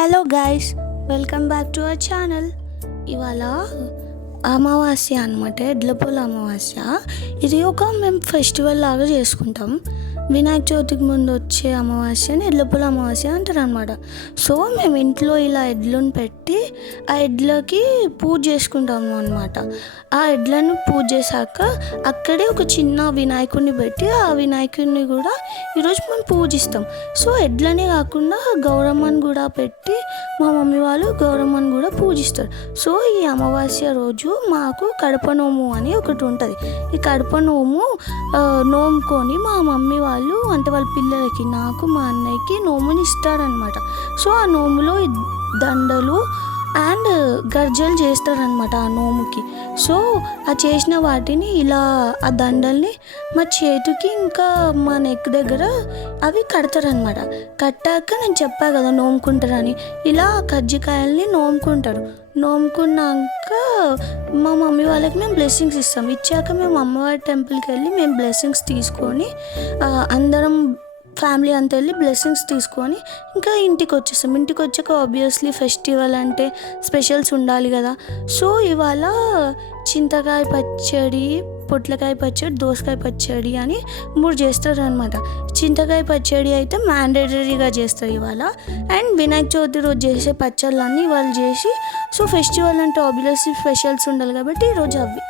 Hello guys, welcome back to our channel. ఇవాళ అమావాస్య అనమాట, ఎడ్లపూల అమావాస్య. ఇది మేము ఫెస్టివల్ లాగా చేసుకుంటాం. వినాయక చవితికి ముందు వచ్చే అమావాస్యని ఎడ్లపూల అమావాస్య అంటారు అనమాట. సో మేము ఇంట్లో ఇలా ఎడ్లను పెట్టి ఆ ఎడ్లకి పూజ చేసుకుంటాము అనమాట. ఆ ఎడ్లను పూజ చేశాక అక్కడే ఒక చిన్న వినాయకుడిని పెట్టి ఆ వినాయకుడిని కూడా ఈరోజు మేము పూజిస్తాం. సో ఎడ్లని కాకుండా గౌరమ్మని కూడా పెట్టి మా మమ్మీ వాళ్ళు గౌరమ్మని కూడా పూజిస్తారు. సో ఈ అమావాస్య రోజు మాకు కడప నోము అని ఒకటి ఉంటుంది. ఈ కడప నోము నోముకొని మా మమ్మీ వాళ్ళు అంటే వాళ్ళ పిల్లలకి, నాకు మా అన్నయ్యకి నోముని ఇస్తారనమాట. సో ఆ నోములో దండలు అండ్ గర్జలు చేస్తారనమాట ఆ నోముకి. సో ఆ చేసిన వాటిని ఇలా ఆ దండల్ని మా చేతికి ఇంకా మా నెక్ దగ్గర అవి కడతారనమాట. కట్టాక నేను చెప్పా కదా నోముకుంటారని, ఇలా కజ్జికాయల్ని నోముకుంటారు. నోముకున్నాక మా మమ్మీ వాళ్ళకి మేము బ్లెస్సింగ్స్ ఇస్తాం. ఇచ్చాక మేము అమ్మవారి టెంపుల్కి వెళ్ళి మేము బ్లెస్సింగ్స్ తీసుకొని అందరం ఫ్యామిలీ అంతా వెళ్ళి బ్లెస్సింగ్స్ తీసుకొని ఇంకా ఇంటికి వచ్చేస్తాం. ఇంటికి వచ్చాక ఆబ్వియస్లీ ఫెస్టివల్ అంటే స్పెషల్స్ ఉండాలి కదా. సో ఇవాళ చింతకాయ పచ్చడి, పొట్లకాయ పచ్చడి, దోసకాయ పచ్చడి అని 3 చేస్తారు అనమాట. చింతకాయ పచ్చడి అయితే మ్యాండేటరీగా చేస్తారు ఇవాళ. అండ్ వినాయక చవితి రోజు చేసే పచ్చళ్ళన్నీ ఇవాళ చేసి, సో ఫెస్టివల్ అంటే ఆబ్వియస్లీ స్పెషల్స్ ఉండాలి కాబట్టి ఈరోజు అవి